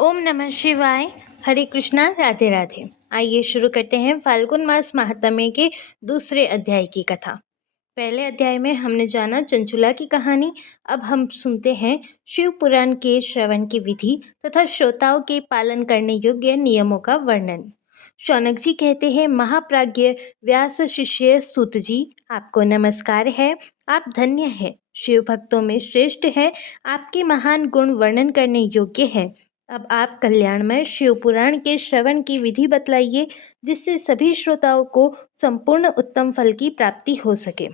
ओम नमः शिवाय। हरे कृष्णा, राधे राधे। आइए शुरू करते हैं फाल्गुन मास महात्म्य के दूसरे अध्याय की कथा। पहले अध्याय में हमने जाना चंचुला की कहानी। अब हम सुनते हैं शिव पुराण के श्रवण की विधि तथा श्रोताओं के पालन करने योग्य नियमों का वर्णन। शौनक जी कहते हैं, महाप्राज्ञ व्यास शिष्य सूत जी, आपको नमस्कार है। आप धन्य हैं, शिव भक्तों में श्रेष्ठ हैं। आपके महान गुण वर्णन करने योग्य हैं। अब आप कल्याणमय शिव पुराण के श्रवण की विधि बतलाइए, जिससे सभी श्रोताओं को संपूर्ण उत्तम फल की प्राप्ति हो सके।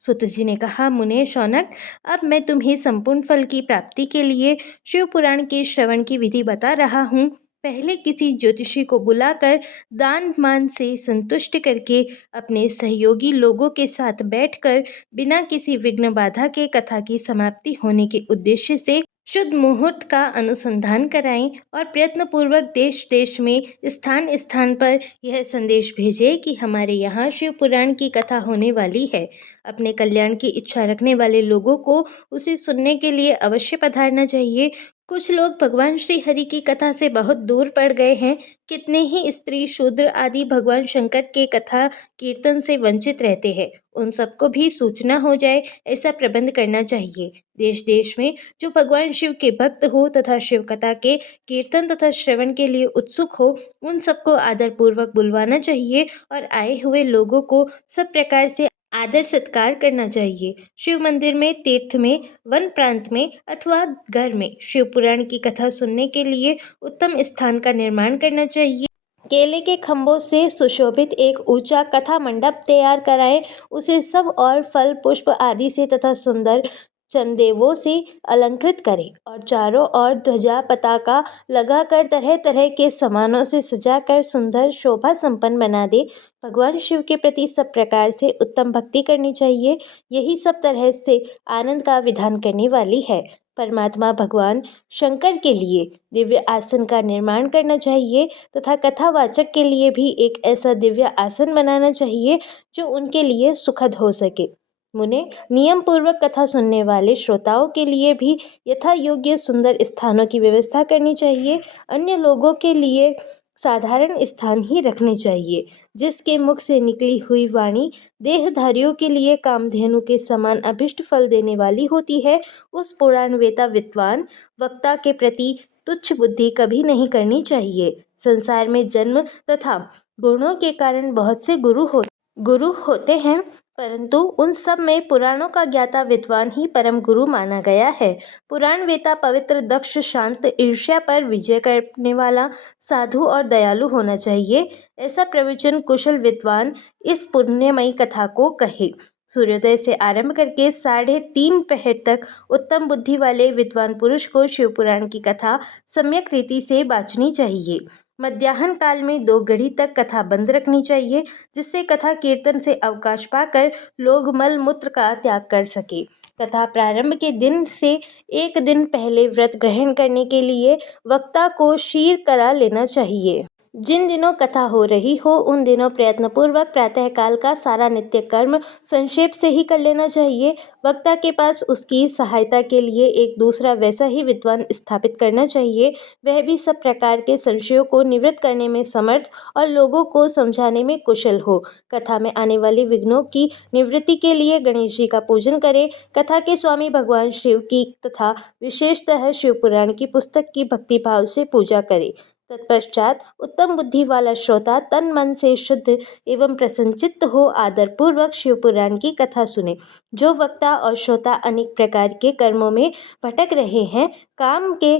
सुत जी ने कहा, मुने शौनक, अब मैं तुम्हें संपूर्ण फल की प्राप्ति के लिए शिव पुराण के श्रवण की विधि बता रहा हूँ। पहले किसी ज्योतिषी को बुलाकर दान मान से संतुष्ट करके अपने सहयोगी लोगों के साथ बैठकर बिना किसी विघ्न बाधा के कथा की समाप्ति होने के उद्देश्य से शुद्ध मुहूर्त का अनुसंधान कराएं और प्रयत्नपूर्वक देश देश में स्थान स्थान पर यह संदेश भेजें कि हमारे यहाँ शिव पुराण की कथा होने वाली है। अपने कल्याण की इच्छा रखने वाले लोगों को उसे सुनने के लिए अवश्य पधारना चाहिए। कुछ लोग भगवान श्री हरि की कथा से बहुत दूर पड़ गए हैं। कितने ही स्त्री शूद्र आदि भगवान शंकर के कथा कीर्तन से वंचित रहते हैं। उन सबको भी सूचना हो जाए, ऐसा प्रबंध करना चाहिए। देश देश में जो भगवान शिव के भक्त हो तथा शिव कथा के कीर्तन तथा श्रवण के लिए उत्सुक हो, उन सबको आदरपूर्वक बुलवाना चाहिए और आए हुए लोगों को सब प्रकार से आदर सत्कार करना चाहिए। शिव मंदिर में, तीर्थ में, वन प्रांत में अथवा घर में शिव पुराण की कथा सुनने के लिए उत्तम स्थान का निर्माण करना चाहिए। केले के खंभों से सुशोभित एक ऊंचा कथा मंडप तैयार कराएं। उसे सब और फल पुष्प आदि से तथा सुंदर चंदेवों से अलंकृत करें और चारों ओर ध्वजा पताका लगाकर तरह तरह के सामानों से सजाकर सुंदर शोभा संपन्न बना दे। भगवान शिव के प्रति सब प्रकार से उत्तम भक्ति करनी चाहिए। यही सब तरह से आनंद का विधान करने वाली है। परमात्मा भगवान शंकर के लिए दिव्य आसन का निर्माण करना चाहिए तथा कथावाचक के लिए भी एक ऐसा दिव्य आसन बनाना चाहिए जो उनके लिए सुखद हो सके। मुने, नियम पूर्वक कथा सुनने वाले श्रोताओं के लिए भी यथा योग्य सुंदर स्थानों की व्यवस्था करनी चाहिए। अन्य लोगों के लिए साधारण स्थान ही रखने चाहिए। जिसके मुख से निकली हुई वाणी देहधारियों के लिए कामधेनु के समान अभिष्ट फल देने वाली होती है, उस पुराण वेता विद्वान वक्ता के प्रति तुच्छ बुद्धि कभी नहीं करनी चाहिए। संसार में जन्म तथा गुणों के कारण बहुत से गुरु होते हैं, परंतु उन सब में पुराणों का ज्ञाता विद्वान ही परम गुरु माना गया है। पुराण वेता पवित्र, दक्ष, शांत, ईर्ष्या पर विजय करने वाला, साधु और दयालु होना चाहिए। ऐसा प्रवचन कुशल विद्वान इस पुण्यमयी कथा को कहे। सूर्योदय से आरंभ करके 3:30 पहर तक उत्तम बुद्धि वाले विद्वान पुरुष को शिव पुराण की कथा सम्यक रीति से बाँचनी चाहिए। मध्याह्न काल में 2 घड़ी तक कथा बंद रखनी चाहिए, जिससे कथा कीर्तन से अवकाश पाकर लोग मल मूत्र का त्याग कर सके। कथा प्रारंभ के दिन से 1 दिन पहले व्रत ग्रहण करने के लिए वक्ता को क्षीर करा लेना चाहिए। जिन दिनों कथा हो रही हो उन दिनों प्रयत्नपूर्वक प्रातःकाल का सारा नित्य कर्म संक्षेप से ही कर लेना चाहिए। वक्ता के पास उसकी सहायता के लिए एक दूसरा वैसा ही विद्वान स्थापित करना चाहिए। वह भी सब प्रकार के संशयों को निवृत्त करने में समर्थ और लोगों को समझाने में कुशल हो। कथा में आने वाले विघ्नों की निवृत्ति के लिए गणेश जी का पूजन करे। कथा के स्वामी भगवान शिव की तथा विशेषतः शिव पुराण की पुस्तक की भक्तिभाव से पूजा करे। तत्पश्चात उत्तम बुद्धि वाला श्रोता तन मन से शुद्ध एवं प्रसन्नचित्त हो आदर पूर्वक शिव पुराण की कथा सुने। जो वक्ता और श्रोता अनेक प्रकार के कर्मों में भटक रहे हैं, काम के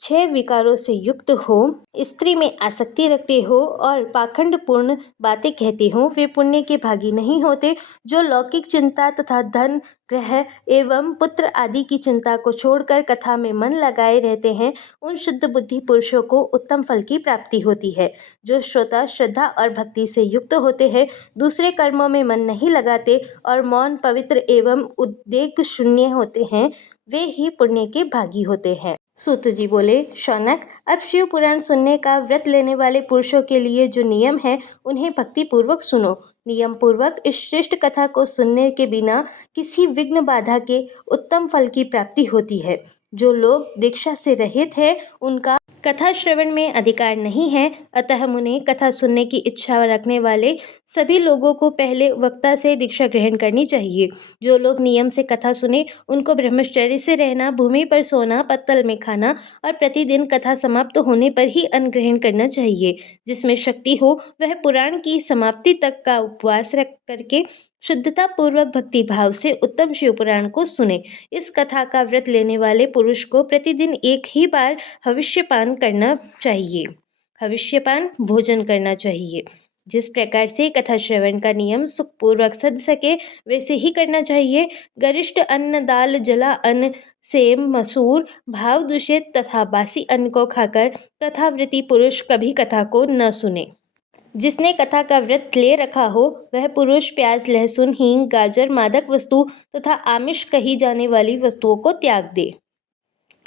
6 विकारों से युक्त हो, स्त्री में आसक्ति रखते हो और पाखंडपूर्ण बातें कहते हो, वे पुण्य के भागी नहीं होते। जो लौकिक चिंता तथा धन, ग्रह एवं पुत्र आदि की चिंता को छोड़कर कथा में मन लगाए रहते हैं, उन शुद्ध बुद्धि पुरुषों को उत्तम फल की प्राप्ति होती है। जो श्रोता श्रद्धा और भक्ति से युक्त होते हैं, दूसरे कर्मों में मन नहीं लगाते और मौन, पवित्र एवं उद्वेग शून्य होते हैं, वे ही पुण्य के भागी होते हैं। सूत जी बोले, शौनक, अब शिव पुराण सुनने का व्रत लेने वाले पुरुषों के लिए जो नियम है उन्हें भक्ति पूर्वक सुनो। नियम पूर्वक इस श्रेष्ठ कथा को सुनने के बिना किसी विघ्न बाधा के उत्तम फल की प्राप्ति होती है। जो लोग दीक्षा से रहित हैं उनका कथा श्रवण में अधिकार नहीं है, अतः मुने कथा सुनने की इच्छा रखने वाले सभी लोगों को पहले वक्ता से दीक्षा ग्रहण करनी चाहिए। जो लोग नियम से कथा सुने उनको ब्रह्मचर्य से रहना, भूमि पर सोना, पत्तल में खाना और प्रतिदिन कथा समाप्त होने पर ही अन्न ग्रहण करना चाहिए। जिसमें शक्ति हो वह पुराण की समाप्ति तक का उपवास रख करके शुद्धता पूर्वक भक्ति भाव से उत्तम शिव पुराण को सुने। इस कथा का व्रत लेने वाले पुरुष को प्रतिदिन एक ही बार हविष्यपान करना चाहिए। हविष्यपान भोजन करना चाहिए। जिस प्रकार से कथा श्रवण का नियम सुखपूर्वक सध सके वैसे ही करना चाहिए। गरिष्ठ अन्न, दाल, जला अन्न, सेम, मसूर, भाव दूषित तथा बासी अन्न को खाकर कथाव्रती पुरुष कभी कथा को न सुने। जिसने कथा का व्रत ले रखा हो वह पुरुष प्याज, लहसुन, हींग, गाजर, मादक वस्तु तथा आमिष कही जाने वाली वस्तुओं को त्याग दे।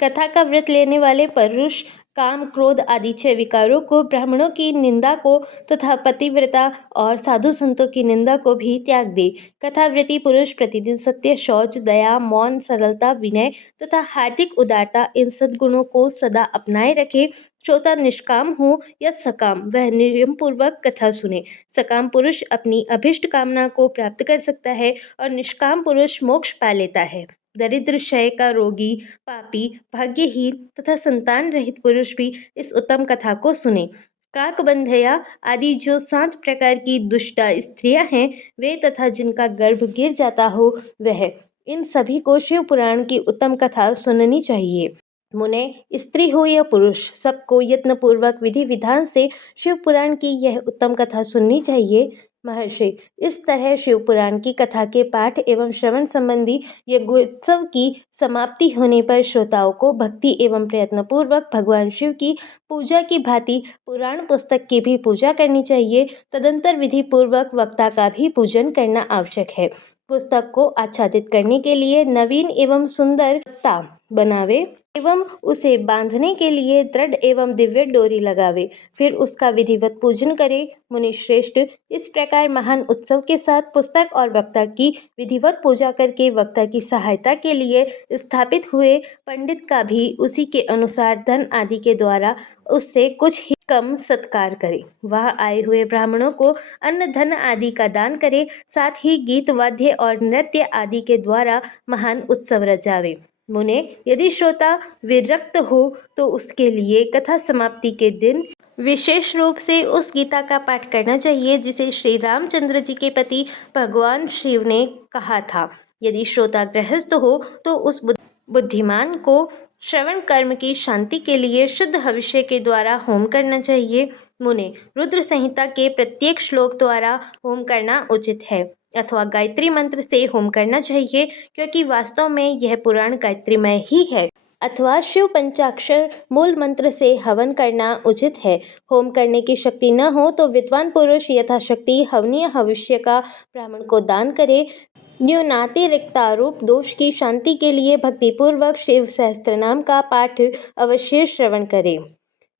कथा का व्रत लेने वाले पुरुष काम, क्रोध आदि 6 विकारों को, ब्राह्मणों की निंदा को तथा पतिव्रता और साधु संतों की निंदा को भी त्याग दे। कथाव्रती पुरुष प्रतिदिन सत्य, शौच, दया, मौन, सरलता, विनय तथा हार्दिक उदारता इन सद्गुणों को सदा अपनाए रखे। श्रोता निष्काम हो या सकाम वह नियम पूर्वक कथा सुने। सकाम पुरुष अपनी अभिष्ट कामना को प्राप्त कर सकता है और निष्काम पुरुष मोक्ष पा लेता है। दरिद्र, क्षय का रोगी, पापी, भाग्यहीन तथा संतान रहित पुरुष भी इस उत्तम कथा को सुने। काकबंधया आदि जो 7 प्रकार की दुष्टा स्त्रियां हैं वे तथा जिनका गर्भ गिर जाता हो वह, इन सभी को शिव पुराण की उत्तम कथा सुननी चाहिए। मुने, स्त्री हो या पुरुष, सबको यत्न पूर्वक विधि विधान से शिव पुराण की यह उत्तम कथा सुननी चाहिए। महर्षि, इस तरह शिव पुराण की कथा के पाठ एवं श्रवण संबंधी यज्ञोत्सव की समाप्ति होने पर श्रोताओं को भक्ति एवं प्रयत्न पूर्वक भगवान शिव की पूजा की भांति पुराण पुस्तक की भी पूजा करनी चाहिए। तदंतर विधि पूर्वक वक्ता का भी पूजन करना आवश्यक है। पुस्तक को आच्छादित करने के लिए नवीन एवं सुंदर बस्ता बनावे एवं उसे बांधने के लिए दृढ़ एवं दिव्य डोरी लगावे, फिर उसका विधिवत पूजन करे। मुनिश्रेष्ठ, इस प्रकार महान उत्सव के साथ पुस्तक और वक्ता की विधिवत पूजा करके वक्ता की सहायता के लिए स्थापित हुए पंडित का भी उसी के अनुसार धन आदि के द्वारा उससे कुछ ही कम सत्कार करे। वहां आए हुए ब्राह्मणों को अन्न, धन आदि का दान करे। साथ ही गीत, वाद्य और नृत्य आदि के द्वारा महान उत्सव रचावे। मुने, यदि श्रोता विरक्त हो तो उसके लिए कथा समाप्ति के दिन विशेष रूप से उस गीता का पाठ करना चाहिए जिसे श्री रामचंद्र जी के पति भगवान शिव ने कहा था। यदि श्रोता गृहस्थ हो तो उस बुद्धिमान को श्रवण कर्म की शांति के लिए शुद्ध हविष्य के द्वारा होम करना चाहिए। मुने, रुद्र संहिता के प्रत्येक श्लोक द्वारा होम करना उचित है अथवा गायत्री मंत्र से होम करना चाहिए, क्योंकि वास्तव में यह पुराण गायत्रीमय ही है। अथवा शिव पंचाक्षर मूल मंत्र से हवन करना उचित है। होम करने की शक्ति न हो तो विद्वान पुरुष यथाशक्ति हवनीय हविष्य का ब्राह्मण को दान करे। न्यूनातिरिक्तारूप दोष की शांति के लिए भक्तिपूर्वक शिव सहस्त्रनाम का पाठ अवश्य श्रवण करे।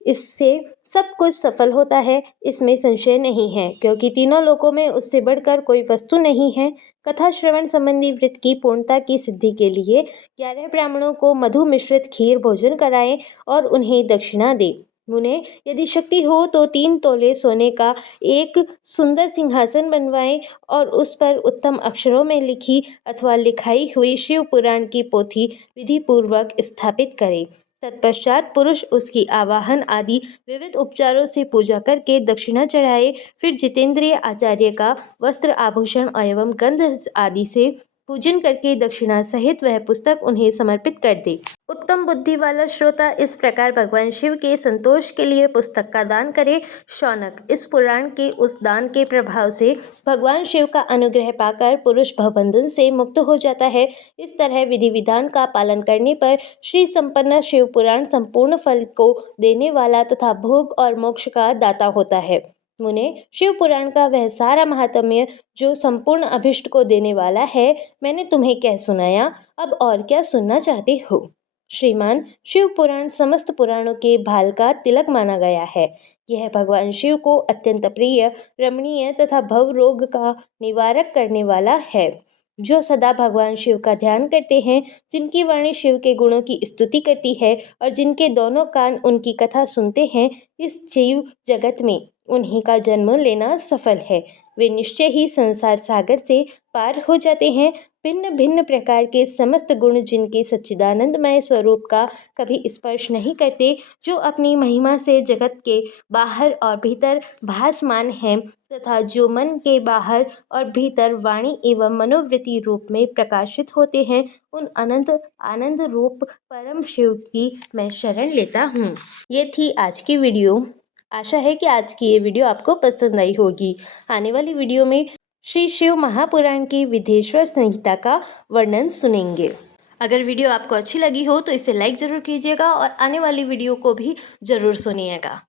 इससे सब कुछ सफल होता है, इसमें संशय नहीं है, क्योंकि तीनों लोकों में उससे बढ़कर कोई वस्तु नहीं है। कथा श्रवण संबंधी व्रत की पूर्णता की सिद्धि के लिए 11 ब्राह्मणों को मधु मिश्रित खीर भोजन कराएं और उन्हें दक्षिणा दे। मुने, यदि शक्ति हो तो 3 तोले सोने का एक सुंदर सिंहासन बनवाएं और उस पर उत्तम अक्षरों में लिखी अथवा लिखाई हुई शिव पुराण की पोथी विधि पूर्वक स्थापित करें। तत्पश्चात पुरुष उसकी आवाहन आदि विविध उपचारों से पूजा करके दक्षिणा चढ़ाए। फिर जितेंद्रिय आचार्य का वस्त्र, आभूषण एवं गंध आदि से पूजन करके दक्षिणा सहित वह पुस्तक उन्हें समर्पित कर दे। उत्तम बुद्धि वाला श्रोता इस प्रकार भगवान शिव के संतोष के लिए पुस्तक का दान करे। शौनक, इस पुराण के उस दान के प्रभाव से भगवान शिव का अनुग्रह पाकर पुरुष भवबंधन से मुक्त हो जाता है। इस तरह विधि विधान का पालन करने पर श्री संपन्न शिव पुराण संपूर्ण फल को देने वाला तथा भोग और मोक्ष का दाता होता है। मुने, शिव पुराण का वह सारा महात्म्य जो संपूर्ण अभिष्ट को देने वाला है मैंने तुम्हें कह सुनाया। अब और क्या सुनना चाहते हो? श्रीमान, शिव पुराण समस्त पुराणों के भाल का तिलक माना गया है। यह भगवान शिव को अत्यंत प्रिय, रमणीय तथा भव रोग का निवारक करने वाला है। जो सदा भगवान शिव का ध्यान करते हैं, जिनकी वाणी शिव के गुणों की स्तुति करती है और जिनके दोनों कान उनकी कथा सुनते हैं, इस जीव जगत में उन्हीं का जन्म लेना सफल है। वे निश्चय ही संसार सागर से पार हो जाते हैं। भिन्न भिन्न प्रकार के समस्त गुण जिनके सच्चिदानंदमय स्वरूप का कभी स्पर्श नहीं करते, जो अपनी महिमा से जगत के बाहर और भीतर भासमान हैं, तथा जो मन के बाहर और भीतर वाणी एवं मनोवृत्ति रूप में प्रकाशित होते हैं, उन अनंत आनंद रूप परम शिव की मैं शरण लेता हूँ। ये थी आज की वीडियो। आशा है कि आज की ये वीडियो आपको पसंद आई होगी। आने वाली वीडियो में श्री शिव महापुराण की विधेश्वर संहिता का वर्णन सुनेंगे। अगर वीडियो आपको अच्छी लगी हो तो इसे लाइक ज़रूर कीजिएगा और आने वाली वीडियो को भी ज़रूर सुनिएगा।